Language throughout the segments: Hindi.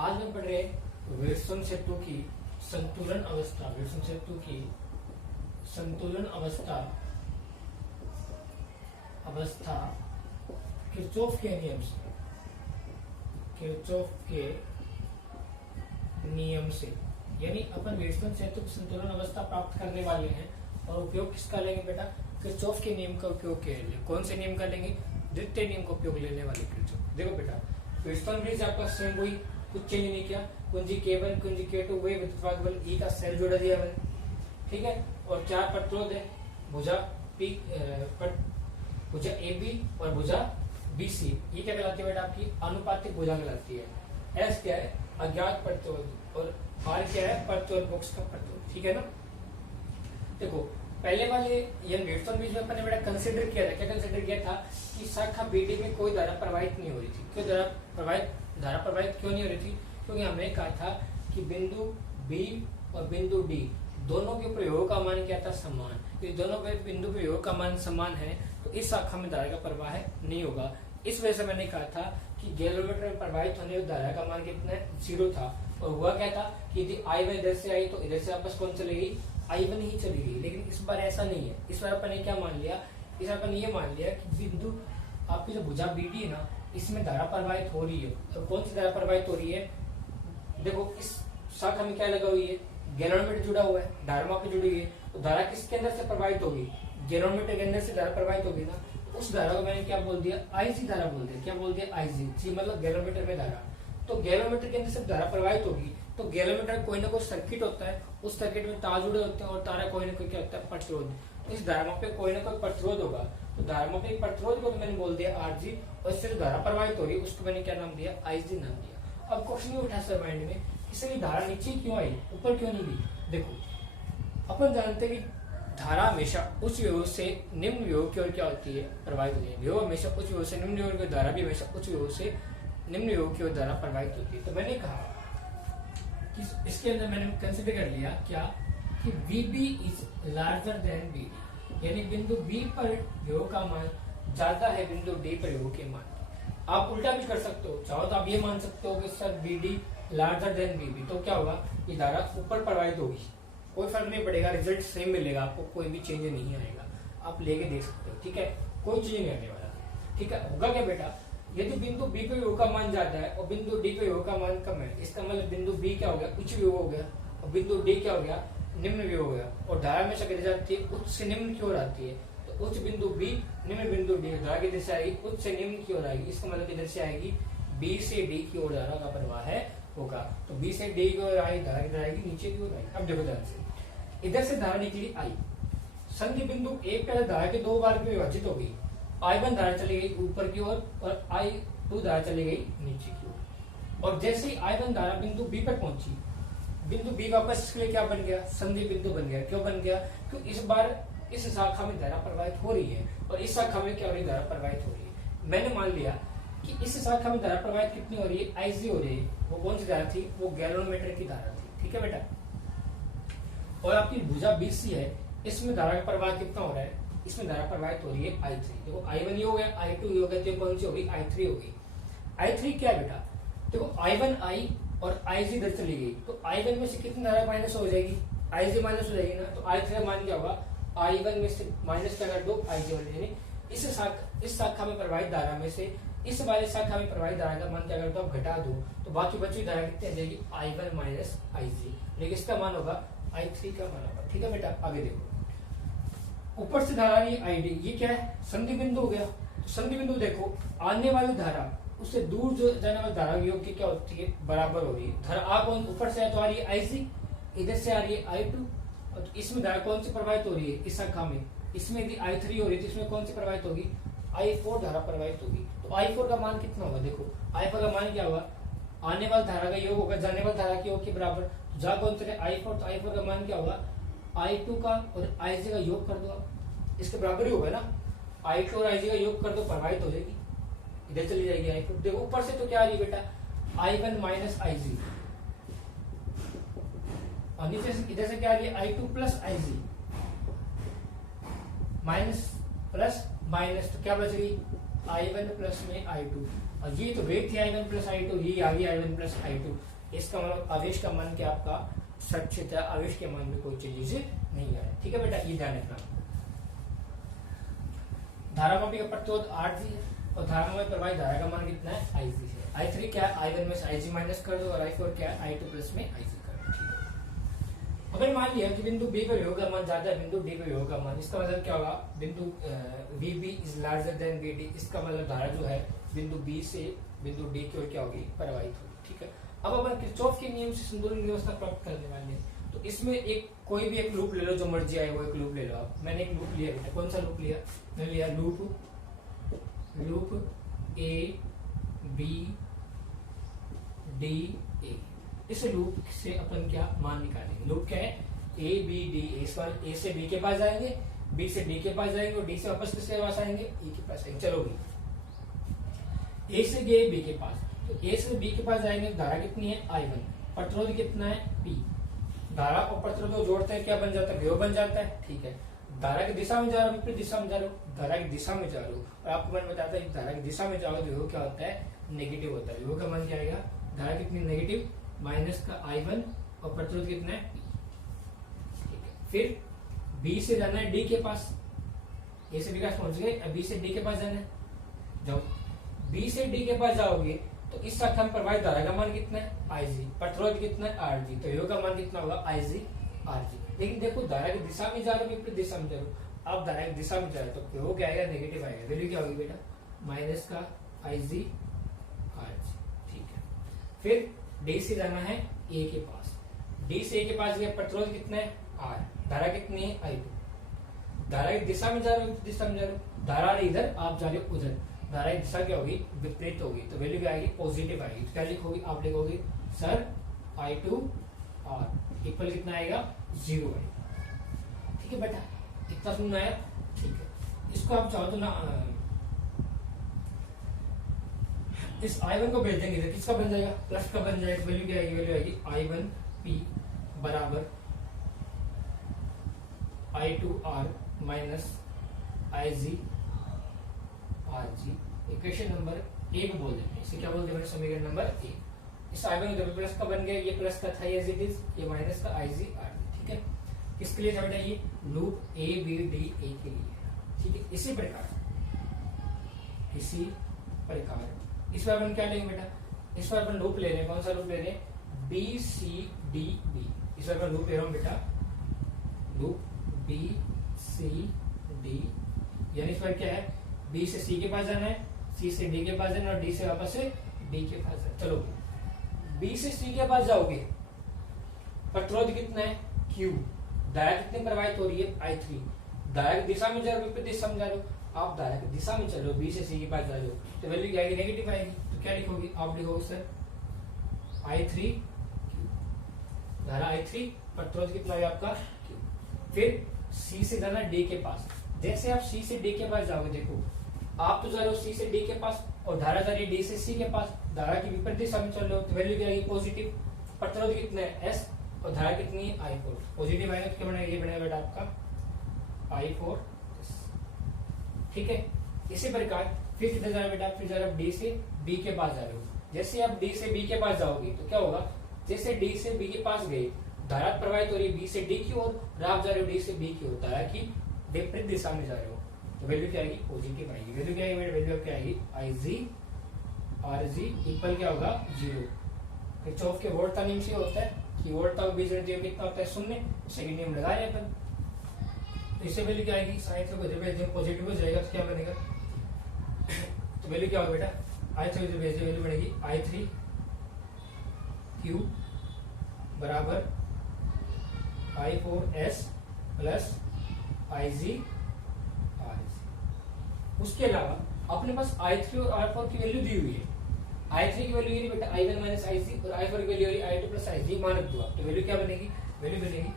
आज हम पढ़ रहे विल्सन सेतु की संतुलन अवस्था। विल्सन सेतु की संतुलन अवस्था किरचॉफ के नियम से, किरचॉफ के नियम से, यानी अपन विल्सन सेतु की संतुलन अवस्था प्राप्त करने वाले हैं। और उपयोग किसका लेंगे बेटा? किरचॉफ के नियम का उपयोग करेंगे। कौन से नियम का लेंगे? द्वितीय नियम का उपयोग लेने वाले किरचॉफ। देखो बेटा, विल्सन ब्रिज आपका सेम वही, कुछ चेंज नहीं किया। कुंजी K1 कुंजी K2 वही विद्युत बल E का सेल जोड़ा दिया है, ठीक है। और चार प्रतिरोध है, भुजा P भुजा AB और भुजा BC। ये क्या कहलाती है बेटा? आपकी अनुपातिक भुजा कहलाती है। S क्या है? अज्ञात प्रतिरोध। और R क्या है? प्रतिरोध बॉक्स का प्रतिरोध, ठीक है ना। देखो पहले वाले विल्सन ब्रिज में अपने बेटा कंसीडर किया था, क्या कंसीडर किया था कि शाखा BD में कोई धारा प्रवाहित नहीं हो रही थी। क्यों धारा प्रवाहित क्यों नहीं हो रही थी? क्योंकि हमने कहा था कि बिंदु B और बिंदु D दोनों के प्रयोग का मान क्या था? समान। ये दोनों बिंदु प्रयोग का मान समान है तो इस शाखा में धारा का प्रवाह नहीं होगा। इस वजह से मैंने कहा था कि गैलोमीटर में प्रवाहित होने वाली धारा का मान कितना है? 0 था। और हुआ क्या था कि यदि I1 इधर से आई तो इधर से वापस कौन चली गई? I1 ही चली गई। लेकिन इस बार ऐसा नहीं है। इस बार अपन ने क्या मान लिया? इस बार अपन ये मान लिया कि बिंदु आपकी जो भुजा BD है ना, इसमें धारा प्रवाहित हो रही है। तो कौन सी धारा प्रवाहित हो रही है? देखो इस शाखा में क्या लगा हुई है? गैलोमीटर जुड़ा हुआ है, धारा मापी जुड़ी हुई है। तो धारा किसके अंदर से प्रवाहित होगी? गैलोमीटर के अंदर से धारा प्रवाहित होगी ना। तो उस धारा को मैंने क्या बोल दिया? IC धारा बोल दिया। क्या बोल दिया? IC। जी मतलब गैलोमीटर में धारा। तो गैलोमीटर के अंदर से धारा प्रवाहित होगी तो गैलोमीटर कोई ना कोई सर्किट होता है, उस सर्किट में तार जुड़े होते हैं और तारा कोई ना कोई क्या होता है? प्रतिरोध। तो इस धारा पे कोई ना कोई प्रतिरोध होगा। तो धारा पे प्रतिरोध को तो मैंने बोल दिया RG, और इससे जो धारा प्रवाहित हो रही है उसको मैंने क्या नाम दिया? IC नाम दिया। अब क्वेश्चन ये उठा सर माइंड में, इसलिए धारा नीचे क्यों आई, ऊपर क्यों नहीं गई? देखो अपन जानते हैं कि धारा हमेशा उच्च विभव से निम्न विभव की ओर क्या होती है? प्रवाहित होती है। विभव हमेशा उच्च विभव से निम्न विभव की, धारा भी हमेशा उच्च विभव से निम्न विभव की ओर धारा प्रवाहित होती है। तो मैंने कहा कि इसके अंदर मैंने कंसिडर कर लिया क्या कि VB is larger than BD, यानी बिंदु B पर विभव का मान ज्यादा है बिंदु D पर विभव के मान। आप उल्टा भी कर सकते हो, चाहो तो आप ये मान सकते हो कि sir BD larger than BB, तो क्या होगा? ये धारा ऊपर प्रवाहित होगी, कोई फर्क नहीं पड़ेगा, रिजल्ट सेम मिलेगा आपको, कोई भी चेंज नहीं आएगा। आप लेके देख सकते हो, ठीक है, कोई चेंज नहीं आने वाला, ठीक है। होगा क्या बेटा? यदि बिंदु B पे विभव का मान ज्यादा है और बिंदु D पे विभव का मान कम है, इसका मतलब बिंदु B क्या हो गया? उच्च विभव हो गया, और बिंदु D क्या हो गया? निम्न विभव हो गया। और धारा हमेशा किधर जाती है? उच्च से निम्न की ओर आती है। तो उच्च बिंदु B, निम्न बिंदु D, धारा किधर से आएगी? उच्च से निम्न की ओर आएगी। इसका मतलब किधर से आएगी? B से D की ओर धारा का प्रवाह है होगा। तो B से D की ओर आई धारा किधर आएगी? नीचे की ओर आएगी। अब देखो ध्यान से, इधर से धारा निकली I, संधि बिंदु A पे धारा के दो बार में विभाजित हो गई। I1 धारा चली गई ऊपर की ओर और I2 धारा चली गई नीचे की ओर। और जैसे ही I1 धारा बिंदु B पर पहुंची, बिंदु B वापस इसके लिए क्या बन गया? संधि बिंदु बन गया। क्यों बन गया? क्योंकि इस बार इस शाखा में धारा प्रवाहित हो रही है और इस शाखा में क्या हो रही है? धारा प्रवाहित हो रही है। मैंने मान लिया कि इस शाखा में धारा प्रवाहित कितनी हो रही है? IC हो रही है। वो कौन सी धारा थी? वो गैलोमीटर की धारा थी, ठीक है बेटा। और आपकी भुजा BC है, इसमें धारा का प्रवाह कितना हो रहा है? इसमें धारा प्रवाहित हो रही है I3। देखो I1 ही हो गया, I2 ही हो गया, तो कौन सी होगी? I3 होगी। I3 क्या बेटा? देखो I1 I और IC इधर चली गई, तो I1 में से कितनी धारा माइनस हो जाएगी? IC माइनस हो जाएगी ना। तो I3 का मान क्या होगा? I1 में से माइनस क्या कर दो? IC वाले, यानी इस शाखा में प्रवाहित धारा में से इस वाले शाखा में प्रवाहित धारा का मान क्या कर दो? आप घटा दो, तो बाकी बची धारा कितनी आ जाएगी? I1 minus IC। लेकिन इसका मान होगा I3 का मान होगा, ठीक है बेटा। आगे देखो, ऊपर से धारा नहीं ID, ये क्या है? संधि बिंदु हो गया। तो संधि बिंदु देखो, आने वाली धारा उससे दूर जो जाने वाली धारा योग की क्या होती है? बराबर हो रही है। धारा आ कौन ऊपर से तो आ रही है? IC, इधर से आ रही है I2, और इसमें धारा कौन सी प्रवाहित हो रही है? इस शाखा में। इसमें यदि I3 हो रही है तो इसमें कौन सी प्रवाहित होगी? I4 धारा प्रवाहित होगी। तो I4 का मान कितना होगा? देखो I4 का मान क्या होगा? आने वाली धारा का योग होगा जाने वाली धारा के योग के बराबर। तो जा कौन चले? I4, तो I4 का मान क्या होगा? I2 का और IC का योग कर दो, इसके बराबर ही होगा ना। I2 और IC का योग कर दो, प्रवाहित हो जाएगी, इधर चली जाएगी I4। देखो ऊपर से तो क्या आ रही है बेटा? I1 माइनस IC, और नीचे से इधर से क्या आ रही है? I2 plus IC, minus plus minus, तो क्या बच गई? I1 प्लस में I2। और ये तो वेट थी I1 प्लस I2, ये आ गई I1 प्लस I2। इसका मतलब आवेश का मान क्या आपका सुरक्षित है, आवेश के मान में कोई चेंजेस नहीं आ रहा। ठीक है बेटा, ये ध्यान रखना। धारामापी का प्रतिरोध RG है और धारामापी प्रवाही धारा का मान कितना है IC है। I3 क्या है, I1 में से IG माइनस कर दो और I4 क्या है, I2 प्लस में IC कर दो। ठीक है, अगर मान लिया कि बिंदु B पर विभव का मान ज्यादा है बिंदु D पर विभव का मान, इसका मतलब क्या होगा, बिंदु VB is larger than BD, इसका मतलब धारा जो है बिंदु B से बिंदु D की ओर क्या होगी, प्रवाहित होगी। ठीक है, अब अपन किरचॉफ के नियम से संतुलन व्यवस्था प्राप्त करने वाले हैं। तो इसमें एक कोई भी एक लूप ले लो, जो मर्जी आए वो एक लूप ले लो आप। मैंने एक लूप लिया बेटा, कौन सा लूप लिया, मैंने लिया loop A B D A। इस लूप से अपन क्या मान निकालेंगे, लूप क्या है A B D A। इस बार A से B के पास जाएंगे, B से D के पास जाएंगे और D से वापस किसके पास आएंगे, E के पास आएंगे। चलो A से गए B के पास, तो A से B के पास जाएंगे, धारा कितनी है I1, प्रतिरोध कितना है P। धारा और प्रतिरोध को जोड़ते हैं क्या बन जाता है, विभव बन जाता है। ठीक है, धारा की दिशा में जा रहा हूँ, विपरीत दिशा में जा रहा हूँ, धारा की दिशा में जा रहा हूँ और आपको मैंने बताया था धारा की दिशा में जाओगे तो विभव क्या होता है, नेगेटिव होता है। विभव का मान क्या आएगा, धारा कितनी नेगेटिव, माइनस का I1 और प्रतिरोध कितना है P। ठीक है, फिर B से जाना है D के पास, A से B के पास पहुंच गए, अब B से D के पास जाना है। जब B से D के पास जाओगे तो इस शाखा में प्रवाहित धारा का मान कितना है IG, प्रतिरोध कितना है RG, तो विभव का मान कितना होगा IG RG। लेकिन देखो धारा की दिशा में जा रहे हो, विपरीत दिशा में जा रहे हो, आप धारा की दिशा में जा रहे हो तो विभव क्या आएगा, नेगेटिव आएगा। वैल्यू क्या होगी बेटा, माइनस का IG RG। ठीक है, फिर D से जाना है A के पास, D से A के पास गया, प्रतिरोध कितना है R, धारा कितनी है I2। धारा की दिशा में जा रहे हो, दिशा में जा रहे हो, धारा इधर आप जा रहे हो उधर, धारा की दिशा क्या होगी, विपरीत होगी, तो वैल्यू क्या आएगी, पॉजिटिव आएगी। तो क्या लिखोगी, आप लिखोगे सर I2 R इक्वल कितना आएगा, 0 आएगा। ठीक है बेटा, इतना सुनना है। ठीक है, इसको आप चाहो तो ना इस I1 को भेज देंगे, किसका बन जाएगा, प्लस का बन जाएगा। वैल्यू क्या आएगी, वैल्यू आएगी I1P बराबर I2R minus IG RG। Equation number 1 बोल देते हैं, इसे क्या बोलते हैं, समीकरण नंबर 1। इस I1 जब प्लस का बन गया, ये प्लस का था एज इट इज, ये माइनस का IG RG। ठीक है, किसके लिए था बेटा, ये loop A B D A के लिए। ठीक है, इसी प्रकार इस बार अपन क्या लेंगे बेटा, इस बार अपन लूप ले रहे हैं, कौन सा लूप ले रहे हैं, B C D B। इस बार अपन लूप ले रहा हूं बेटा, लूप B C D, यानी इस बार क्या है, B से C के पास जाना है, C से D के पास जाना और D से वापस से D के पास जाना। चलो B से C के पास जाओगे, प्रतिरोध कितना है Q, धारा कितनी प्रवाहित हो रही है I3, धारा की दिशा में जा रहे हो, विपरीत दिशा में जा रहे हो, आप धारा की दिशा में चल रहे हो, B से C के पास जा रहे हो, तो वैल्यू क्या आएगी, नेगेटिव आएगी। तो क्या लिखोगे, आप लिखोगे सर I3 धारा I3, प्रतिरोध कितना है आपका Q। फिर C से जाना D के पास, जैसे आप C से D के पास जाओगे, देखो आप तो जा रहे हो C से D के पास और धारा जा रही है D से C के पास, धारा की विपरीत दिशा में चल रहे हो, तो वैल्यू क्या आएगी, पॉजिटिव। प्रतिरोध कितना है S और धारा कितनी है I4, पॉजिटिव आएगा तो क्या बनेगा, ये बनेगा बेटा आपका I4। ठीक है, इसी प्रकार फिर किधर जा रहे हो बेटा, फिर जा रहे हो D से B के पास जा रहे हो। जैसे आप D से B के पास जाओगे तो क्या होगा, जैसे D से B के पास गए, धारा प्रवाहित हो रही है B से D की ओर और आप जा रहे हो D से B की ओर, धारा की विपरीत दिशा में जा रहे हो, तो वैल्यू क्या आएगी, पॉजिटिव आएगी। वैल्यू क्या आएगी, वैल्यू क्या आएगी, IG RG इक्वल क्या होगा, 0। किरचॉफ के वोल्टा नियम से होता है कि वोल्टा और बीज कितना होता है, 0। सेकंड नियम लगा रहे अपन, तो इससे वैल्यू क्या आएगी, साइन को जब पॉजिटिव हो जाएगा तो क्या बनेगा, तो वैल्यू क्या होगा बेटा, I3 वैल्यू बनेगी I3 Q बराबर I4S प्लस IG RG। उसके अलावा अपने पास I3 और R4 की वैल्यू दी हुई है। I3 की वैल्यू ये बेटा I1 माइनस IC और I4 की वैल्यू I2 प्लस IG मान रख दो आप, तो वैल्यू क्या बनेगी, वैल्यू बनेगी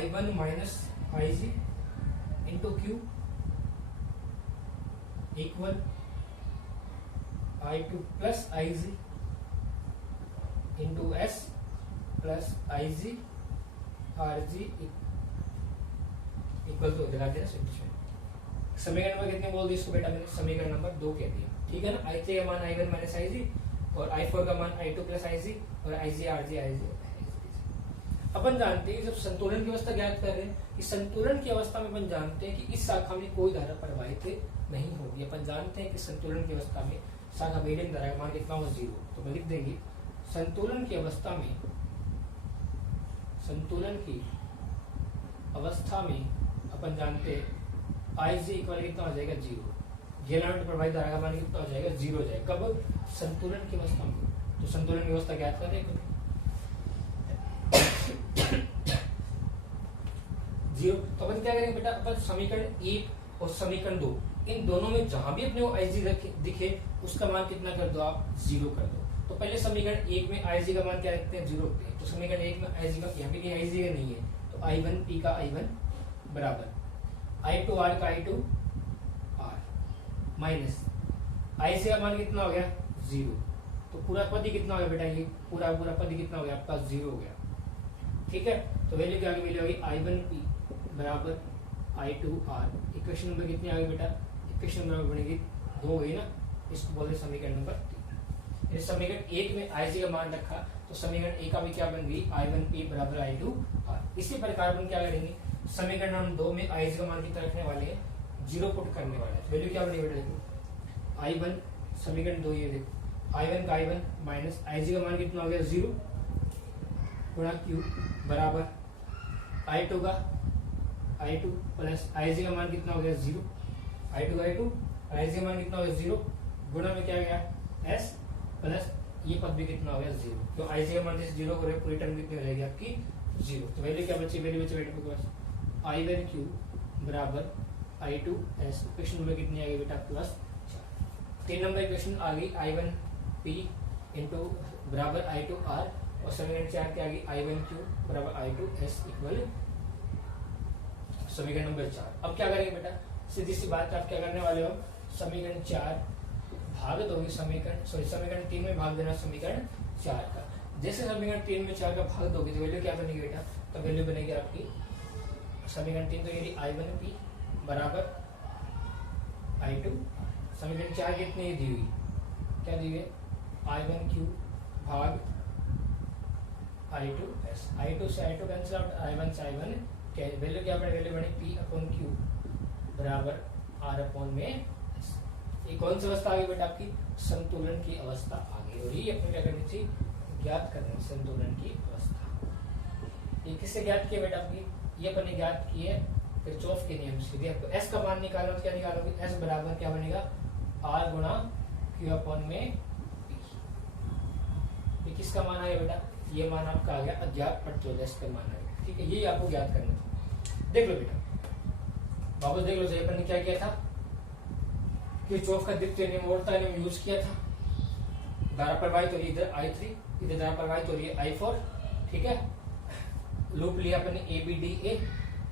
I1 minus IG into Q equal I2 plus IG into S plus IG RG equal to दिला दिया। समीकरण नंबर कितने बोल दिया इसको बेटा, मैंने समीकरण नंबर 2 कह दिया। ठीक है ना। I3 का मान I1 माइनस IG और I4 का मान I2 प्लस IG और IG RG IG। अपन जानते हैं जब संतुलन की अवस्था ज्ञात कर रहे हैं कि संतुलन की अवस्था में अपन जानते हैं कि इस शाखा में कोई धारा प्रवाहित नहीं होगी। अपन जानते हैं कि संतुलन की अवस्था में शाखा मीडियम धारा का मान कितना होगा 0। तो मैं लिख देंगे संतुलन की अवस्था में अपन जानते हैं IG इक्वल कितना हो जाएगा 0। गेलांट प्रवाहित धारा का मान कितना हो जाएगा 0 हो जाएगा। कब? संतुलन की अवस्था में। तो संतुलन की अवस्था ज्ञात कर रहे हैं 0। तो अपन क्या करेंगे बेटा, अपन समीकरण 1 और समीकरण 2 इन दोनों में जहां भी अपने को IG दिखे उसका मान कितना कर दो आप 0 कर दो। तो पहले समीकरण 1 में IG का मान क्या रखते हैं 0 रखते हैं। तो समीकरण 1 में IG का यहाँ भी IG का नहीं है तो I1P का I1 बराबर I2R का I2R माइनस IC का मान कितना हो गया 0। तो पूरा पद ही कितना हो गया बेटा, ये पूरा पद ही कितना हो गया आपका 0 हो गया। ठीक है, तो वैल्यू क्या वैल्यू होगी I1P बराबर I2R। इक्वेशन नंबर कितनी आ गई बेटा, इक्वेशन नंबर बनेगी 2 गई ना, इसको बोलते समीकरण नंबर 3। समीकरण 1 में IG का मान रखा तो समीकरण 1 का भी क्या बन गई I1P बराबर I2R। इसी प्रकार अपन क्या करेंगे समीकरण नंबर 2 में IG का मान कितना रखने वाले हैं 0 पुट करने वाले हैं। वैल्यू क्या बनेगी बेटा, देखो I1 समीकरण 2 ये देखो I1 का I1 माइनस IG का मान कितना हो गया 0 गुणा Q बराबर I2 का I2 प्लस IG का मान कितना हो गया 0। I2 का I2 IG का मान कितना हो गया 0 गुणा में क्या गया S प्लस ये पद भी कितना हो गया 0। तो IG का मान जैसे 0 करें पूरी टर्म कितनी हो जाएगी आपकी 0। तो वैल्यू क्या बची, वैल्यू बची बेटा आपके पास I1Q बराबर I2S। इक्वेशन नंबर कितनी आ गई बेटा प्लस 3 नंबर इक्वेशन आ गई I1P इंटू बराबर I2R और समीकरण 4 क्या आ गई I1Q बराबर I2S इक्वल समीकरण नंबर 4। अब क्या करेंगे बेटा, सीधी सी बात आप क्या करने वाले हो, समीकरण 4 भाग दोगे समीकरण 3 में भाग देना समीकरण 4 का। जैसे समीकरण 3 में 4 का भाग दोगे तो वैल्यू क्या बनेगी बेटा, तो वैल्यू बनेगी आपकी समीकरण 3 तो ये I1P बराबर I2। समीकरण 4 कितनी दी हुई, क्या दी हुई I1Q भाग I2S। I2 से I2 कैंसिल आउट, I1 से I1 वैल्यू क्या बने, वैल्यू बने P अपॉन Q बराबर R अपॉन में। ये कौन सी अवस्था आ गई बेटा आपकी, संतुलन की अवस्था आ गई। और ये अपने क्या करनी चाहिए, ज्ञात करना संतुलन की अवस्था। ये किससे ज्ञात किया बेटा आपकी, ये अपने ज्ञात की है किरचॉफ के नियम से। आपको S का मान निकालो तो क्या निकालोगे, S बराबर क्या बनेगा R गुणा Q अपॉन में P। ये किसका मान आया बेटा, ये मान आपका आ गया अज्ञात प्रत्योदश का मान आएगा। ठीक है, ये आपको ज्ञात करना था। देख लो बेटा वापस देख लो, अपन ने क्या किया था, किरचॉफ का द्वितीय नियम वोल्टा नियम यूज किया था। धारा प्रवाहित हो रही इधर I3, इधर धारा प्रवाहित हो रही है I4। ठीक है, लूप लिया अपन ने ABDA,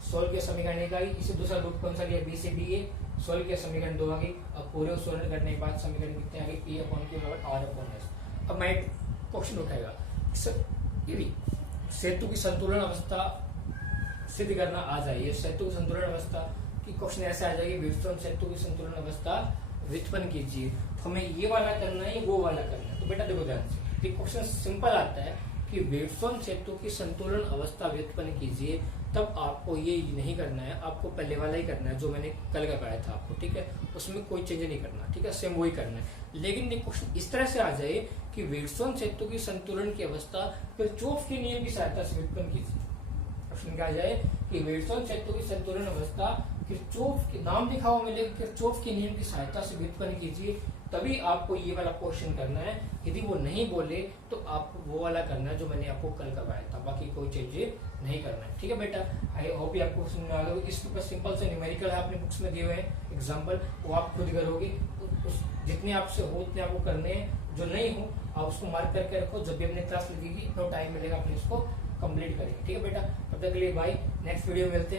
सोल्व किया समीकरण 1 आ गई। इसे दूसरा लूप कौन सा लिया BCDA, सोल्व किया समीकरण 2 आ गई। अब पूरे सोल्व करने के बाद समीकरण कितने आ गए P अपॉन Q बराबर R अपॉन S। अब मैं क्वेश्चन उठाएगा यदि सेतु की संतुलन अवस्था सिद्ध करना आ जाए, सेतु की संतुलन अवस्था की क्वेश्चन ऐसे आ जाएगी, व्हीटस्टोन सेतु की संतुलन अवस्था व्युत्पन्न कीजिए। तो हमें ये वाला करना है, वो वाला करना है। तो बेटा देखो ध्यान से, ये क्वेश्चन सिंपल आता है कि व्हीटस्टोन सेतु की संतुलन अवस्था व्युत्पन्न कीजिए, तब आपको ये नहीं करना है, आपको पहले वाला ही करना है जो मैंने कल बताया था आपको। ठीक है, उसमें कोई चेंज नहीं करना। ठीक है, सेम वही करना है। लेकिन ये क्वेश्चन इस तरह से आ जाए कि व्हीटस्टोन सेतु की संतुलन की अवस्था किरचॉफ के नियम की सहायता से व्युत्पन्न कीजिए। क्वेश्चन क्या आ जाए कि व्हीटस्टोन सेतु की संतुलन अवस्था किरचॉफ के नाम लिखा हुआ मिलेगा, किरचॉफ के नियम की सहायता से व्युत्पन्न कीजिए, तभी आपको ये वाला क्वेश्चन करना है। यदि वो नहीं बोले तो आपको वो वाला करना है जो मैंने आपको कल करवाया था, बाकी कोई चेंज नहीं करना है। ठीक है बेटा, आई होप ये आपको समझ में आ गया। इसके ऊपर सिंपल से न्यूमेरिकल है अपने बुक्स में दिए हुए हैं एग्जाम्पल, वो आप खुद करोगे। जितने आपसे हो उतने आपको करने हैं, जो नहीं हो आप उसको मार्क करके रखो। जब भी अपने क्लास लगेगी इतना टाइम मिलेगा अपने उसको कंप्लीट करेंगे। ठीक है बेटा, तब तक के लिए बाय, नेक्स्ट वीडियो में मिलते हैं।